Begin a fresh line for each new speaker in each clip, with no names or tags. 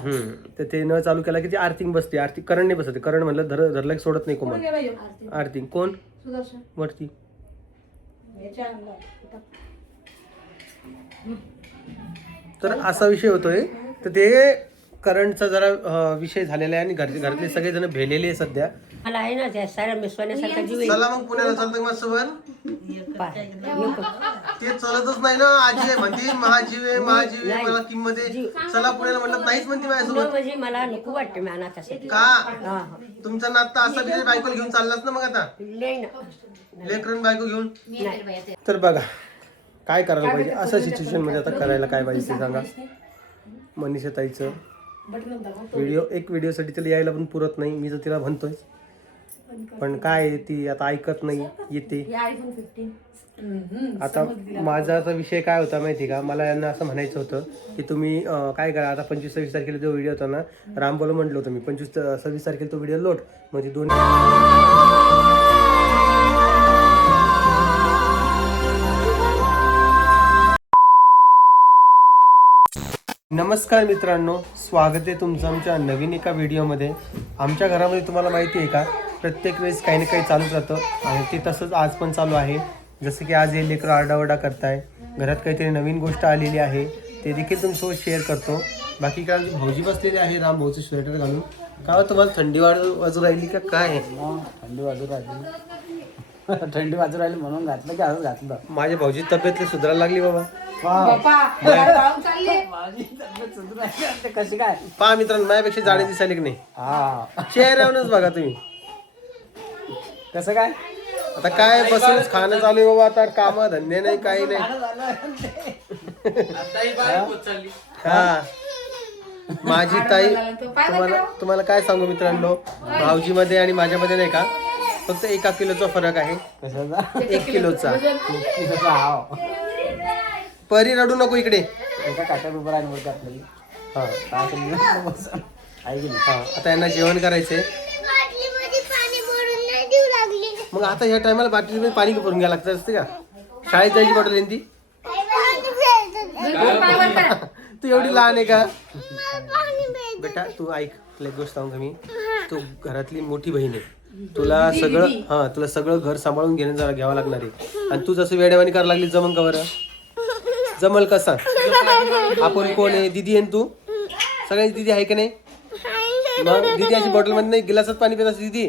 हम्म. तर ते न चालू केला की ती आर्थिंग बसते आर्थिंग करंट नाही बसते. करंट म्हणलं धर धरलं की सोडत नाही कोमल. आर्थिंग कोण?
सुदर्शन.
वरती. तर असा विषय होतोय. तर ते करंटचा जरा विषय झालेला आहे आणि घर घरातले सगळे जण भेलेले आहे सध्या.
मला आहे ना त्या साऱ्या मिसवण्यासारखा जीव आहे.
चला मग पुण्याला चालतं माझ्यासोबत
पाय. नको.
ते चलतच नाही ना आजी आहे म्हणते महाजीव आहे महाजीव आहे मला किंमत आहे. चला पुण्याला म्हणलं नाहीच म्हणते
न
माझ्यासोबत
म्हणजे मला नको वाटते मी अनाथासाठी
का?
हा. हा
तुमचा नाता असा बी बायको घेऊन चाललाच ना मग आता?
नाही ना.
लेकरन बायको घेऊन? तर बघा काय करायला पाहिजे? अशा सिच्युएशनमध्ये आता करायला काय पाहिजे ते सांगा. मनीषा ताईचं व्हिडिओ एक व्हिडिओसाठी तिला यायला पण पुरत नाही. मी तर तिला म्हणतोय. पण काय ती? आता ऐकत नाही. येते. आता माझा आता विषय काय होता माहिती का? मला यांना असं म्हणायचं होतं की तुम्ही अं, काय करा? आता पंचवीस सव्वीस तारखेला जो व्हिडिओ होता ना रामबोला म्हटलं होतं मी. पंचवीस सव्वीस तारखेला तो व्हिडिओ लोट म्हणजे दोन नमस्कार मित्रांनो स्वागत आहे तुमचं आमच्या नवीन एका व्हिडिओमध्ये. आमच्या घरामध्ये तुम्हाला माहिती आहे का प्रत्येक वेळेस काही ना काही चालू जातं आणि ते तसंच आज पण चालू आहे. जसं की आज हे लेकरं आरडाओरडा करताय घरात काहीतरी नवीन गोष्ट आलेली आहे ते देखील तुमच्यासोबत शेअर करतो. बाकी काय भाऊजी बसलेले आहे राम भाऊचे स्वेटर घालून. का हो, तुम्हाला थंडी वाढ वाजू राहिली का? काय?
थंडी वाजू राहिली. थंडी बाजू राहिली म्हणून घातलं की असं घातलं.
माझ्या भाऊजी तब्येतली सुधारायला लागली बाबा.
माझी तब्येत सुधरू राहिली आणि ते कशी काय?
पहा मित्रांनो माझ्यापेक्षा जाणे दिसायले की नाही.
हा.
चेहऱ्यावरच बघा तुम्ही.
कसं काय?
आता काय बसून खाणं चालू आहे बाबा आता काम धंदे नाही काही नाही. हा? माझी ताई तुम्हाला तुम्हाला काय सांगू मित्रांनो? भाऊजी मध्ये आणि माझ्यामध्ये नाही का? फक्त एका किलोचा फरक आहे.
कशाचा?
एक किलोचा.
हाव
परी रडू नको इकडे.
एका काट्यात उभं राहिलं बरं आपल्याला.
हा.
काय केलं बसून. आहे की नाही?
हा. आता यांना जेवण करायचंय. मग आता ह्या टायमाला बाटलीमध्ये पाणी भरून घ्यायला लागतं असते का? शाळेत जायची बॉटल आहे ना ती? तू एवढी लहान आहे का? बेटा तू ऐक तुला एक गोष्ट सांगू का मी? तू घरातली मोठी बहीण आहे. तुला सगळं हा तुला सगळं घर सांभाळून घेणं जरा घ्यावं लागणार आहे. आणि तू जसं वेड्यावानी करायला लागली जमन का बरं? जमल का सांग? आपण कोण आहे? दिदी आहे तू? सगळ्यांची दिदी आहे का नाही? मग दिदी अशी बॉटलमध्ये नाही गिलासात पाणी पित असते दिदी.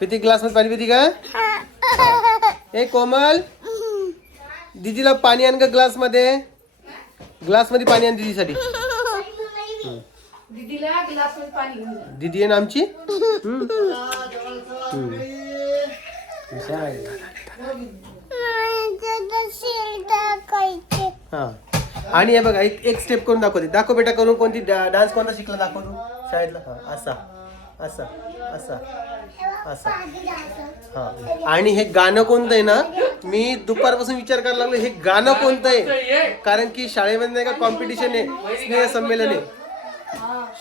पिती ग्लासमध्ये पाणी पिती का? ए कोमल. दीदीला पाणी आण का ग्लासमध्ये ग्लासमध्ये पाणी आण दीदीसाठी.
दीदीला ग्लासमध्ये पाणी घेऊन जा.
दीदी आहे ना आमची? हम्म. हा. आणि हे बघा एक एक स्टेप करून दाखवते. दाखव बेटा करून कोणती डान्स कोणता शिकला दाखव तू. शाळेतला. हा असा. असा. असा. असा. हा. आणि हे गाणं कोणतं आहे ना मी दुपारपासून विचार करायला लागलो हे गाणं कोणतं आहे? कारण की शाळेमध्ये नाही का कॉम्पिटिशन आहे स्नेह संमेलन आहे.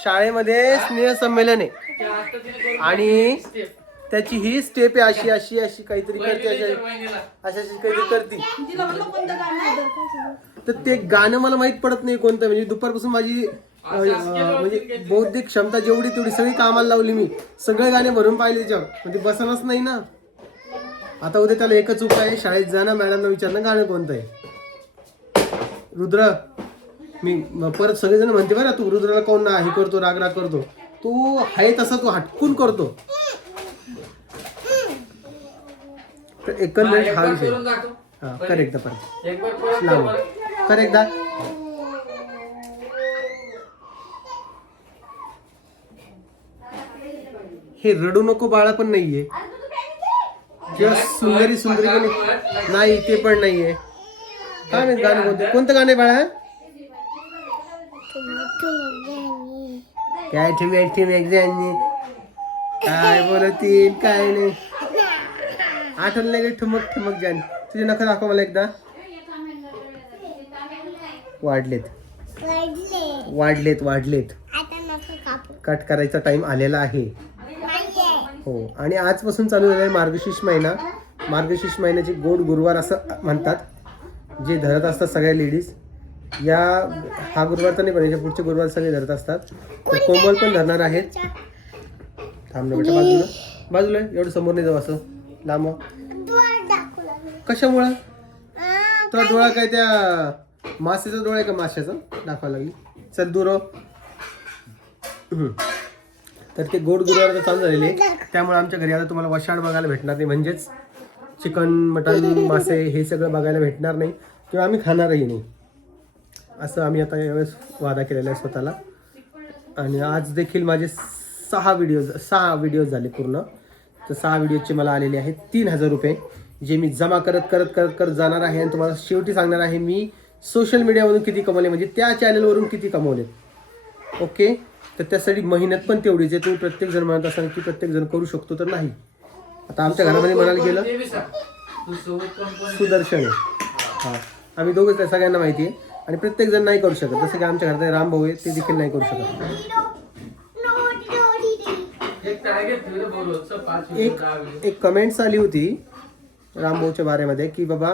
शाळेमध्ये स्नेह संमेलन आहे. आणि त्याची ही स्टेप आहे अशी अशी अशी काहीतरी करते अशी अशी अशी काहीतरी करते.
तर
ते गाणं मला माहीत पडत नाही कोणतं. म्हणजे दुपारपासून माझी म्हणजे बौद्धिक क्षमता जेवढी तेवढी सगळी कामाला लावली मी. सगळे गाणे भरून पाहिले त्याच्यावर म्हणजे बसणच नाही ना. आता उद्या त्याला एकच उपाय आहे. शाळेत जाणं मॅडमला विचारणं गाणं कोणतं आहे. रुद्र. मी परत सगळेजण म्हणते बरं तू रुद्राला कोण ना हे करतो राग राग करतो. तू आहे तसा तू हटकून करतो. तर एकंदरीत हा विषय हा कर एकदा परत. लाव. कर एकदा. हे रडू नको बाळा पण नाहीये. किंवा सुंदरी सुंदरी पण नाही ते पण नाहीये. काय गाणं कोणतं कोणतं गाणं आहे बाळा? काय ठेवी ठेवी एक्झॅमनी काय बोलतील काय नाही. आठवलं नाही ठुमक ठुमक जान तुझे नखं दाखव मला एकदा. वाढलेत. वाढलेत वाढलेत. कट करायचा टाइम आलेला आहे. हो. आणि आजपासून चालू झालेला आहे मार्गशीर्ष महिना. मार्गशीर्ष महिन्याचे गोड गुरुवार असं म्हणतात. जे धरत असतात सगळ्या लेडीज या हा गुरुवार तर नाही पण याच्या पुढचे गुरुवार सगळे धरत असतात. तर कोमल पण धरणार आहेत. थांब ना बेटा बाजूला. बाजूला एवढं समोर नाही जाऊ असं. लांब व्हा. कशामुळं? तो डोळा काय त्या मासेचा डोळा आहे का माशाचा दाखवा लागली. चल दूर हो. हम्म. तर ते गोड गुरुवार आता चालू झालेले. त्यामुळे आमच्या घरी आता तुम्हाला वशाड बघायला भेटणार नाही. म्हणजेच चिकन मटन मासे हे सगळं बघायला भेटणार नाही. किंवा आम्ही खाणारही नाही. असं आम्ही आता यावेळेस वादा केलेला आहे स्वतःला. आणि आज देखील माझे सहा व्हिडिओज सहा व्हिडिओज झाले पूर्ण. तर सहा व्हिडिओचे मला आलेले आहेत. तीन हजार रुपये जे मी जमा करत करत करत करत जाणार आहे आणि तुम्हाला शेवटी सांगणार आहे मी सोशल मीडियावरून किती कमवले म्हणजे त्या चॅनलवरून किती कमवले. ओके? तर त्यासाठी मेहनत पण तेवढीच आहे. तुम्ही प्रत्येक जण म्हणत असाल की प्रत्येक जण करू शकतो तर नाही. आता आमच्या घरामध्ये म्हणायला गेलं सुदर्शन आहे. हा. आम्ही दोघंच सगळ्यांना माहिती आहे. आणि प्रत्येक जण नाही करू शकत. जसं की आमच्या घरात राम भाऊ आहे ते देखील नाही करू शकत. एक एक कमेंट्स आली होती रामभाऊच्या बारेमध्ये की बाबा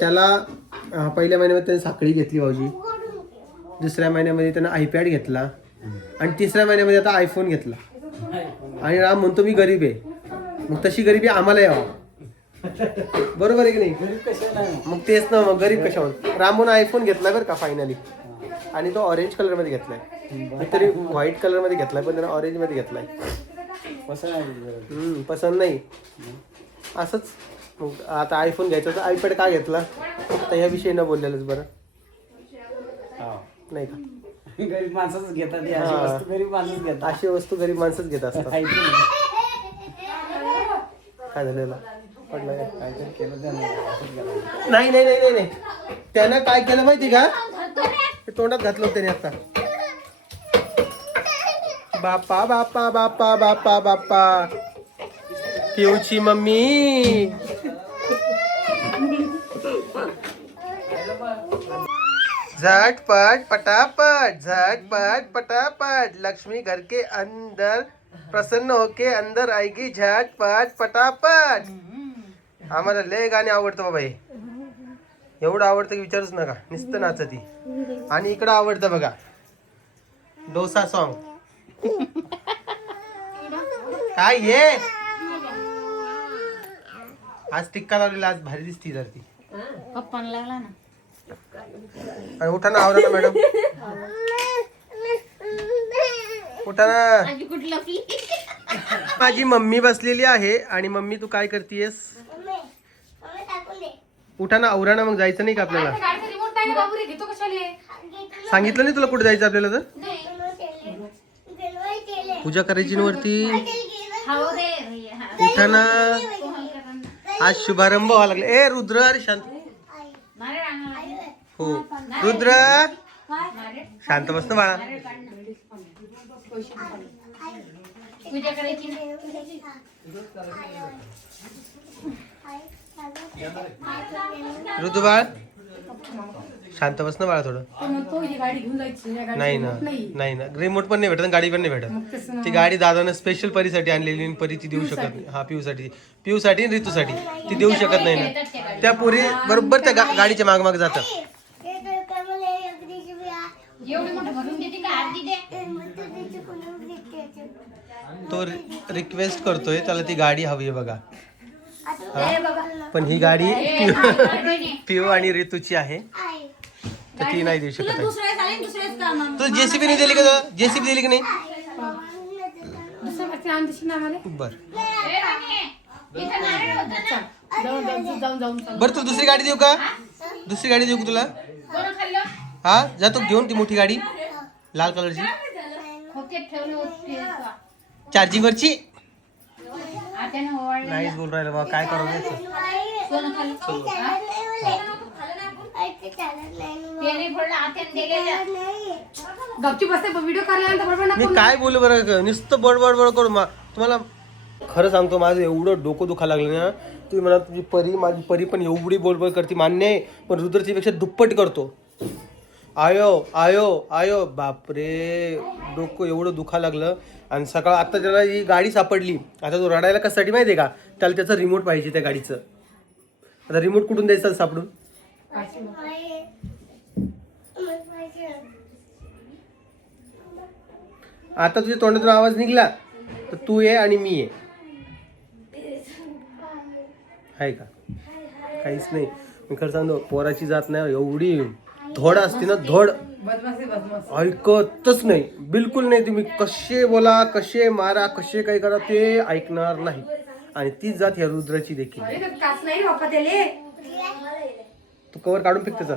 त्याला पहिल्या महिन्यामध्ये त्याने साखळी घेतली भाऊजी. दुसऱ्या महिन्यामध्ये त्यानं आयपॅड घेतला. आणि तिसऱ्या महिन्यामध्ये आता आयफोन घेतला. आणि राम म्हणतो मी गरीब आहे. मग तशी गरिबी आम्हाला यावं. बरोबर आहे की नाही?
गरीब कशा नाही
मग तेच ना मग गरीब कशावर? रामून आयफोन घेतला बरं का फायनली आणि तो ऑरेंज कलरमध्ये घेतलाय. मी तरी व्हाईट कलरमध्ये घेतलाय पण त्यानं ऑरेंजमध्ये घेतलाय.
कसं नाही.
हम्म, पसंत नाही. असंच. मग आता आयफोन घ्यायचा तर आयपॅड का घेतला? तर ह्या विषयी न बोललेलंच बरं.
हा.
नाही का?
गरीब माणसाच घेतात हे अशी
हा.
वस्तू गरीब माणसंच घेतात.
अशी वस्तू गरीब माणसंच घेत असतात. काय झालेलं? पडलं काय?
काहीतरी केलं त्यानं. असंच गेलं.
नाही नाही नाही नाही त्यानं काय केलं माहिती का? ते तोंडात घातलं होतं त्याने आता. बाप्पा बाप्पा बाप्पा बाप्पा बाप्पा. पिऊची मम्मी. झटपट पटापट झटपट पटापट. लक्ष्मी घर के अंदर प्रसन्न होके अंदर आएगी. झटपट पटापट. आम्हाला लय गाणे आवडतं बाबा हे. एवढं आवडतं की विचारूच नका. नुसतं नाचती आणि इकडं आवडतं बघा. डोसा सॉन्ग काय ये आज टिक्का लावलेला आज भारी दिसती जर ती.
लागला ना.
आणि उठा ना आवरा ना मॅडम. उठा ना. माझी मम्मी बसलेली आहे आणि मम्मी तू काय करतेयस? उठा ना आवरा ना मग जायचं नाही का आपल्याला?
गाडीचा रिमोट नाही ना बाबू रे घेतो कशाले?
सांगितलं नाही तुला कुठे जायचं आपल्याला तर? पूजा करायची ना वरती?
रे. हा.
उठा ना. आज शुभारंभ व्हावा लागला. ए रुद्र अरे शांत.
मारे रांगा.
हो. रुद्र!
मारे.
शांत ना बाळा.
पूजा करायची ना.
ऋतू बाळ शांत बस ना बाळा थोडं. नाही ना
नाही
ना. रिमोट पण नाही भेटत गाडी पण नाही भेटत. ती गाडी दादानं स्पेशल परीसाठी आणलेली आणि परी ती देऊ शकत नाही. हा पिऊसाठी. पिऊसाठी आणि ऋतूसाठी. ती देऊ शकत नाही ना. त्या पोरी बरोबर त्या गाडीच्या माग माग जातात तो रिक्वेस्ट करतोय त्याला ती गाडी हवी आहे बघा.
बाबा
पण ही गाडी. पिऊ आणि ऋतूची आहे. तर ती नाही देऊ शकत. आहे. तू जेसीबी नाही दिली का जेसीबी दिली की नाही? बर. बर तू दुसरी गाडी देऊ का? दुसरी गाडी देऊ का तुला?
कोण खाल्लं?
हा जातो घेऊन ती मोठी गाडी. लाल कलरची.
खोक्यात
नाहीच बोल राहिलं बाबा काय करावं याचं?
कोण खाल्लं? हा? ते नाही फोडलं, आत्यानं दिलेलं. गपचूप बसते व्हिडिओ काढल्यानंतर बरोबर
मी काय बोलू बरं नुसतं बड बड बड करू मा- तुम्हाला खरं सांगतो माझं एवढं डोकं दुखा लागलं ना तुम्ही म्हणा तुझी परी माझी परी पण एवढी बोलबोल करते मान्य आहे पण रुद्रची पेक्षा दुप्पट करतो आयो आयो आयो बापरे डोकं एवढं दुखा लागलं आणि सकाळ आता त्याला ही गाडी सापडली आता तो रडायला कशासाठी माहिती आहे का? त्याला त्याचं रिमोट पाहिजे त्या गाडीचं. आता रिमोट कुठून द्यायचा सापडून? आता तुझ्या तोंडातून आवाज निघला तर तू ये आणि मी ये. आहे का? काहीच नाही. मी खरं सांगतो पोराची जात नाही एवढी धोड असते ना धोड. ऐकतच नाही. बिलकुल नाही तुम्ही कसे बोला कसे मारा कसे काही करा ते ऐकणार नाही. आणि तीच जात ह्या रुद्राची देखील. तू कवर काढून फेक त्याचा.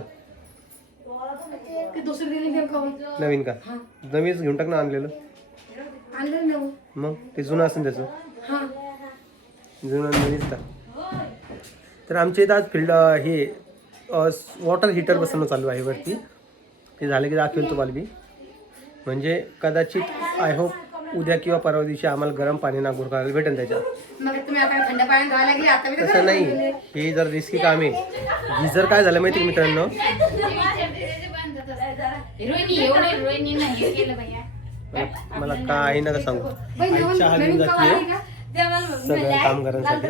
ते दुसरी दिली ते खाऊन
नवीन का? नवीनच घेऊन टाक ना आणलेलं. मग ते जुनं असेल त्याचं. जुनं नवीनच का तर आमच्या इथं आज फिल्ड हे वॉटर हीटर बसवणं चालू आहे वरती. ते झालं की दाखवेल तुम्हाला मी. म्हणजे कदाचित आय होप उद्या किंवा परवा दिवशी आम्हाला गरम पाणी नागूर करायला भेटेल त्याच्यात.
मग तुम्ही आता थंड पाण्यात धुवायला लागले आता बी तर
तसं नाही. हे जर रिस्की काम आहे गिझर काय झालं माहिती का मित्रांनो?
रोहिणी एवढे रोहिणी नाही केलं भैया.
मला काय नका सांगू.
बाई,
आई
नवीन-
चहा घेऊन
नवीन कवर आहे
जाते? सगळं काम करण्यासाठी.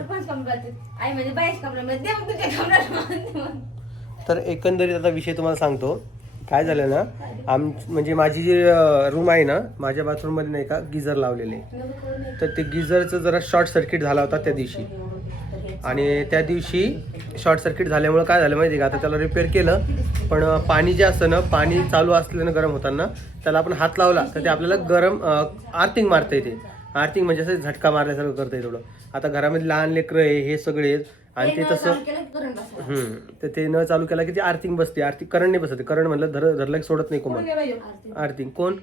आई म्हणजे बाईस कपड्यामध्ये दे मग तुझ्या कपड्यात
तर एकंदरीत आता विषय तुम्हाला सांगतो. काय झालं ना आम म्हणजे माझी जी रूम आहे ना माझ्या बाथरूममध्ये नाही का गिझर लावलेले. तर ते गिझरचं जरा शॉर्ट सर्किट झाला होता त्या दिवशी. आणि त्या दिवशी शॉर्ट सर्किट झाल्यामुळं काय झालं माहिती आहे का आता त्याला रिपेअर केलं. पण पाणी जे असतं ना पाणी चालू असल्यानं गरम होताना त्याला आपण हात लावला तर ते आपल्याला गरम आर्थिंग मारता येते आर्थिंग म्हणजे असं झटका मारल्यासारखं करता थोडं आता घरामध्ये लहान लेकरं आहे हे सगळे आणि ते तसं हम्म. तर ते न चालू केला की ती आर्थिंग बसते. आर्थिंग करंट नाही बसते. करंट म्हणलं धर धरलं की सोडत नाही कोमल. आर्थिंग? कोण?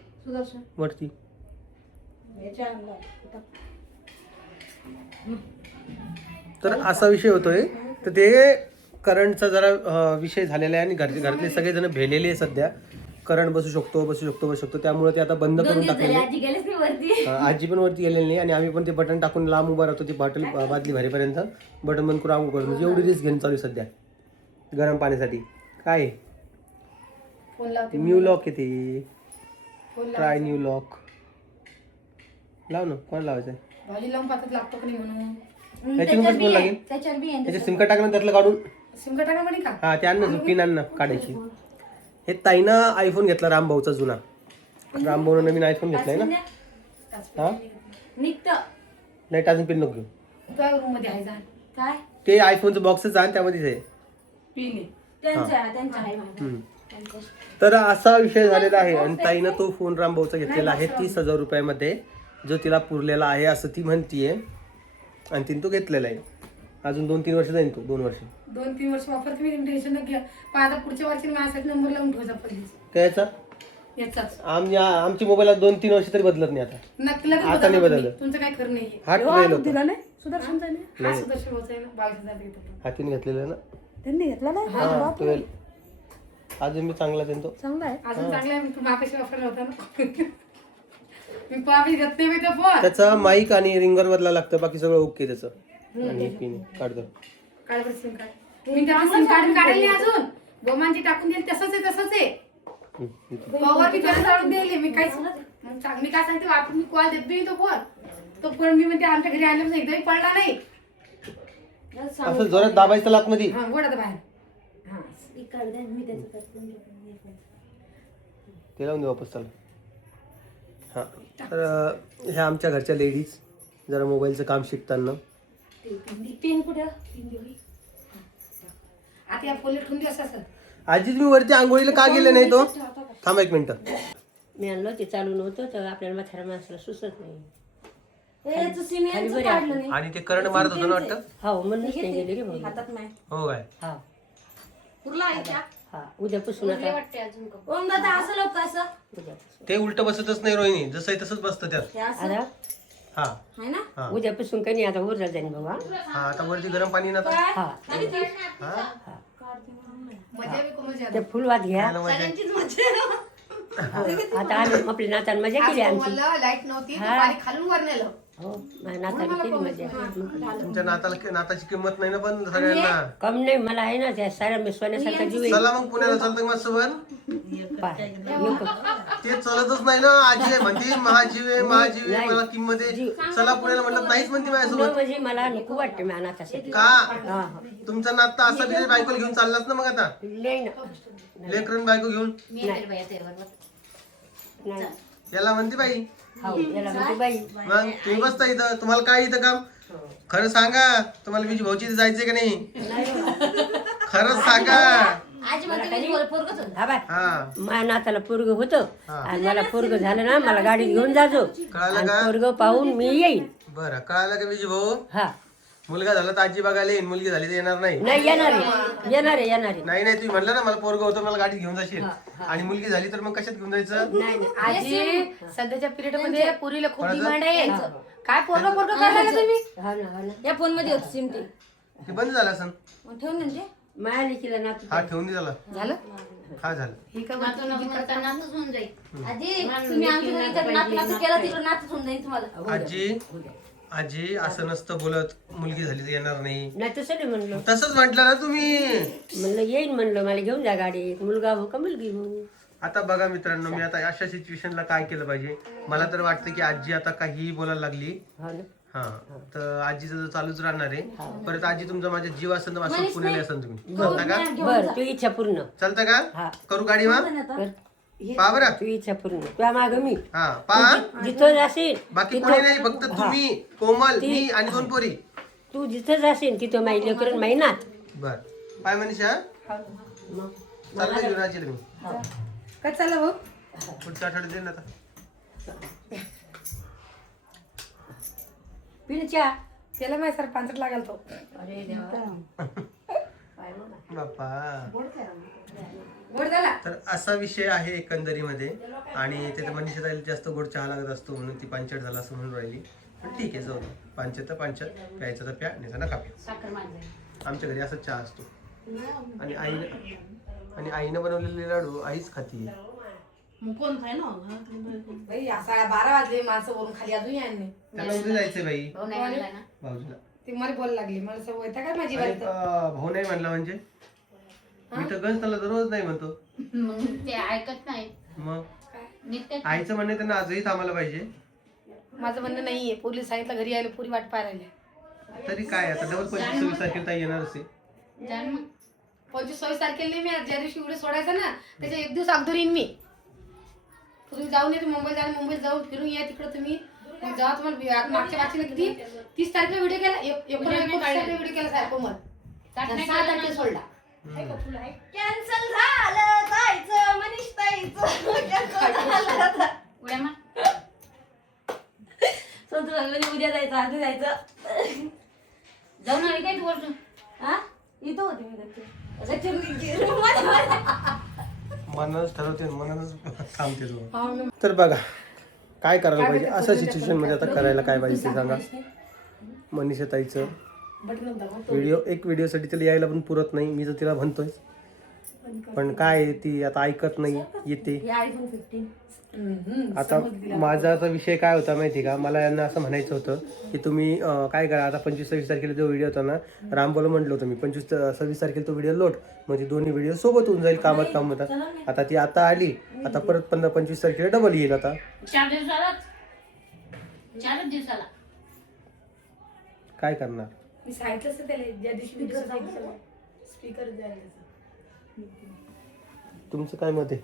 वरती. तर असा विषय होतोय. तर ते करंटचा जरा अं, विषय झालेला आहे आणि घर घरातले सगळेजण भेलेले आहे सध्या. करंट बसू शकतो बसू शकतो बसू शकतो. त्यामुळे ते आता बंद करून टाकलेले.
आजी गेलेच नाही वरती.
अं, आजी पण वरती गेलेली नाही आणि आम्ही पण ते बटन टाकून लांब उभा राहतो ती बॉटल बादली भरेपर्यंत. बटन बंद करून आंघोळ करतो. म्हणजे एवढी रिस्क घेऊन चालू आहे सध्या. गरम पाण्यासाठी. काय? आहे?
फोन लावते
न्यू लॉक येते
फोन
ट्राय न्यू लॉक लाव ना कोण लावायचं आहे?
भाजी लावून लागतो का नाही म्हणून.
लागेल.
त्याच्यावर बी आहे.
त्याचे सिम कार्ड टाकलं त्यातलं काढून.
सिम कार्ड टाका म्हणे का?
हा ते आण ना पिन आण ना काढायची. हे ताईनं आयफोन घेतला रामभाऊचा जुना. रामभाऊनं नवीन आयफोन घेतलाय ना? हा? नाही अजून पिन नको घेऊ. ते आयफोनचं बॉक्सच आहे त्यामध्येच आहे. हम्म. तर असा विषय झालेला आहे आणि ताईनं तो फोन रामभाऊचा घेतलेला आहे तीस हजार रुपयामध्ये. जो तिला पुरलेला आहे असं ती म्हणतीये. आणि तिने तो घेतलेला आहे. अजून दोन तीन वर्ष जाईन तो दोन वर्ष.
दोन तीन वर्ष वापरते मी टेन्शन न घ्या. पण आता पुढच्या वर्षी माझ्यासाठी नंबर लावून ठेवायचा पहिलेच
त्याचा
याचाच
आमची मोबाईल दोन तीन वर्ष तरी बदलत नाही आता.
नक्की लगेच
आता नाही
बदला
बदललं.
तुम्ही. तुमचं काय खरं नाही
हा ट्रेल होता.
दिला नाही? सुदर्शनचा नाही
हा सुदर्शन भाऊचा आहे ना देतो
हातीने घेतलेला ना?
त्यांनी घेतला नाही?
हा. ट्वेल्व अजून मी चांगला आहे तो.
चांगला आहे.
अजून चांगला आहे तू मापेशी वापरला होता ना? मी पापी घेत नाही मी तो फोन
त्याचा माईक आणि रिंगर बदला लागतं बाकी सगळं ओके त्याचं. आणि पिन काढतो
काढ बरं सिम कार्ड मी त्याचं सिम कार्ड काढले अजून. गोमांची टाकून दिली तसंच आहे तसंच आहे. पॉवर मी त्याला जाऊन दिले? मी काय मग सांग- मी काय सांगते वापरून मी कॉल देत नाही तो फोन तो फोन मी म्हणते आमच्या घरी आल्यापासून एकदाही पडला नाही.
असं जोरात दाबायचं लात मध्ये.
हा गोड आता बाहेर. हा
ते लावून दे वापस त्याला हा तर अं, ह्या आमच्या घरच्या लेडीज जरा मोबाईलचं काम शिकताना
पिन कुठं?
आता या फोनला ठेवून दे असं असं.
आजी तुम्ही वरती आंघोळीला का गेले नाही तो? थांबा एक मिनिट.
मी आणलं ते चालू नव्हतं तर आपल्याला म्हाताऱ्या माणसाला सुचत नाही.
आणि ते करंट मारत होतं ना वाटतं?
हो म्हणूनच नाही गेले रे म्हणून.
हो काय?
हा.
पुरला आहे त्या
हा उद्यापासून आता
वाटते अजून का
ओम दादा असं लोक असं?
उद्यापासून.
ते उलट बसतच नाही रोहिणी जसं आहे तसंच बसतं त्यात.
हे असं
आता
हा
आहे ना
हा
उद्यापासून काही नाही आता ऊर्जा जाईन बाबा
हा आता वरती गरम पाणी ना आता.
हा
हा
मजा बी खूप मजा
ते फुलवात घ्या
खायला मजा.
आता आम्ही आपल्या नातान मजा केली आमची
मला लाइट नव्हती तर पाणी खालून वर नेलं
हो. माझ्या नाताने केली मजा
तुमच्या नाताला नाताची किंमत नाही ना पण सगळ्यांना?
कम नाही मला आहे ना त्या साऱ्या मी सोन्यासारखा जीव आहे
चला मग पुण्याला चालतं मग सोबत
पाय. नको.
ते चलतच नाही ना आजी आहे म्हणते महाजीव आहे महाजीव आहे मला किंमत आहे चला पुण्याला म्हणलं नाहीच म्हणते माझ्यासोबत.
म्हणजे मला नको वाटते मी अनाथासाठी
का?
हा हा.
तुमचा नाता असा बी बायकोला घेऊन चाललाच ना मग आता?
नाही ना.
लेकरन बायको घेऊन?
हो याला म्हणते बाई
मग तुम्ही बसता इथं. तुम्हाला काय इथं काम? खरं सांगा तुम्हाला विजू भाऊची इथं जायचंय का नाही? खरंच सांगा.
हा
हा.
माझ्या नाताला पोरग होतं.
हा.
आणि मला पोरग झालं ना मला गाडीत घेऊन जाजो.
कळालं
आणि
का?
पोरग पाहून मी येईन.
बरं कळालं का विजू भाऊ?
हा.
मुलगा झाला तर आजी बघायला येईन मुलगी झाली तर येणार नाही.
नाही येणार. आहे येणार आहे येणार. आहे
नाही नाही तुम्ही म्हणलं ना मला पोरग होतं मला गाडीत घेऊन जाशील. आणि मुलगी झाली तर मग कशात घेऊन जायचं?
नाही नाही
आजी सध्याच्या पिरियडमध्ये पुरीला खूप? डिमांड आहे काय पोरग पोरग करायला तुम्ही?
हा ना हा ना.
या फोनमध्ये होती सिम ती.
ते बंद झालं असं
मग ठेवून म्हणजे
माया लेकीला नातू
हा ठेवून दे झाला
झालं?
हा झालं.
ही
आजी तुम्ही आमच्या घरी केला तिकडे होऊन जाईल तुम्हाला.
आजी आजी असं नसतं बोलत मुलगी झाली तर येणार नाही.
नाही तसं नाही म्हणलं.
तसंच म्हटलं ना तुम्ही.
म्हणलं येईन म्हणलं मला घेऊन जा गाडीत. मुलगा हो का मुलगी हो?
आता बघा मित्रांनो मी आता अशा सिच्युएशनला काय केलं पाहिजे? मला तर वाटतं की आजी आता काहीही बोलायला लागली.
हो ना.
हा तर आजीचं तर चालूच राहणार आहे. परत आजी तुमचा माझा जीव असेल तर पुण्याला असेल तुम्ही. चालता का?
बर तू इच्छा पूर्ण.
चालतं का?
हा.
करू गाडी मा
कर
पा बरं
तू इच्छा पूर्ण तुझ्या माग मी.
हा पा
जिथं जाशील
बाकी कोणी नाही फक्त तुम्ही कोमल मी आणि दोन पोरी.
तू जिथं जाशील तिथं माई लेकरं माई नात.
बर. पाय मनीषा.
मग
चाललं घेऊन
काय चाललं भाऊ
पुढच्या आठवड्यात देईन आता.
पिलच्या
त्याला माहिती सर पांचट लागेल तो.
अरे देवा.
बाप्पा. तर असा विषय आहे एकंदरीमध्ये. आणि ते तर मनीषा जास्त गोड चहा लागत असतो म्हणून ती पांचट झाला असं म्हणून राहिली. पण ठीक आहे जाऊ पांचट तर पांचट. प्यायचं तर प्या नाही नका प्या आमच्या घरी असाच चहा असतो. आणि आईनं आणि आईनं बनवलेले लाडू आईच खाती.
बाई असा बारा वाजले माणसं वरून खाली अजून यांनी.
जायचंय बाई. भाऊजीला.
ती मला बोलायला लागली. मला सवय काय माझी
भाऊ नाही म्हणला म्हणजे? मी तर गंज त्याला दररोज नाही म्हणतो.
ते ऐकत नाही.
मग?
नित्य
आईचं म्हणणं आहे त्यांना आजही थांबायला पाहिजे.
माझं म्हणणं नाहीये. पोलीस सांगितलं घरी यायला पुरी वाट पाहायला लागली.
तरी काय आता? डबल पंचवीस सव्वीस तारखेला ताई येणार असे
जन्म
पंचवीस सव्वीस तारखेला नाही मी ज्या दिवशी व्हिडिओ सोडायचा ना त्याच्या एक दिवस अगोदर येईन मी. तुम्ही जाऊन येते मुंबईत जा मुंबईत जाऊन फिरून या तिकडे तुम्ही. मग जेव्हा तुम्हाला आता मागच्या वाचीला किती? तीस तारखेला व्हिडिओ केला? एक- एकोणीस एकोणीस तारखेला व्हिडिओ केला साहेब कोमल. आणि सहा तारखेला सोडला.
कॅन्सल झालं जायचं मनीष ताईचं.
उड्या
उद्या जायचं आज जायचं.
जाऊन आली काय तू वरतून.
हा? इथं होते मी.
मनानच ठरवते मनानच थांबते तू. तर बघा काय करायला पाहिजे? अशा सिच्युएशनमध्ये आता करायला काय पाहिजे ते सांगा. मनीषा ताईचं. व्हिडिओ एक व्हिडिओसाठी तिला यायला पण पुरत नाही. मी तर तिला म्हणतोय. पण काय आहे, ती आता ऐकत नाही येते.
हे आयफोन फिफ्टीन
आता माझा आता विषय काय होता माहिती का? मला यांना असं म्हणायचं होतं की तुम्ही अं, काय करा आता पंचवीस सव्वीस तारखेला जो व्हिडिओ होता ना रामबोला म्हटलं होतं मी पंचवीस सव्वीस तारखेला तो व्हिडिओ लोट म्हणजे दोन्ही व्हिडिओ सोबत होऊन जाईल कामात काम होता आता ती आता आली. आता परत पंधरा पंचवीस तारखेला डबल येईल आता.
चार दिवसालाच. चारच दिवसाला.
काय करणार?
मी सांगितलं असतं त्याला ज्या दिवशी स्पीकर द्यायला
तुमचं काय मत आहे?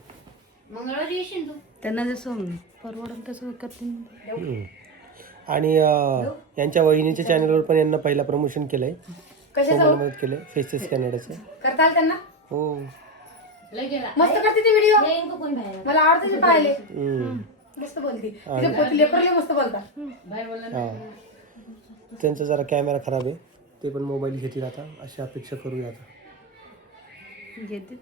मंगळवारी येशील तू.
त्यांना जसं परवडलं तसं करतील
हम्म. आणि अं, यांच्या वहिनीच्या चॅनलवर पण यांना पहिला प्रमोशन केलंय.
कशाचं?
मदत केलंय फेसेस कॅनडाचं
करता आलं त्यांना?
हो.
मस्त करते ती व्हिडिओ
कोण बाहेर.
मला आवडते ते पाहिले
हम्म.
मस्त बोलते. लेकरले मस्त बोलतात.
बाहेर बोलला
हा. त्यांचा जरा कॅमेरा खराब आहे. ते पण मोबाईल घेतील आता. अशी अपेक्षा करूया आता.
घेतील.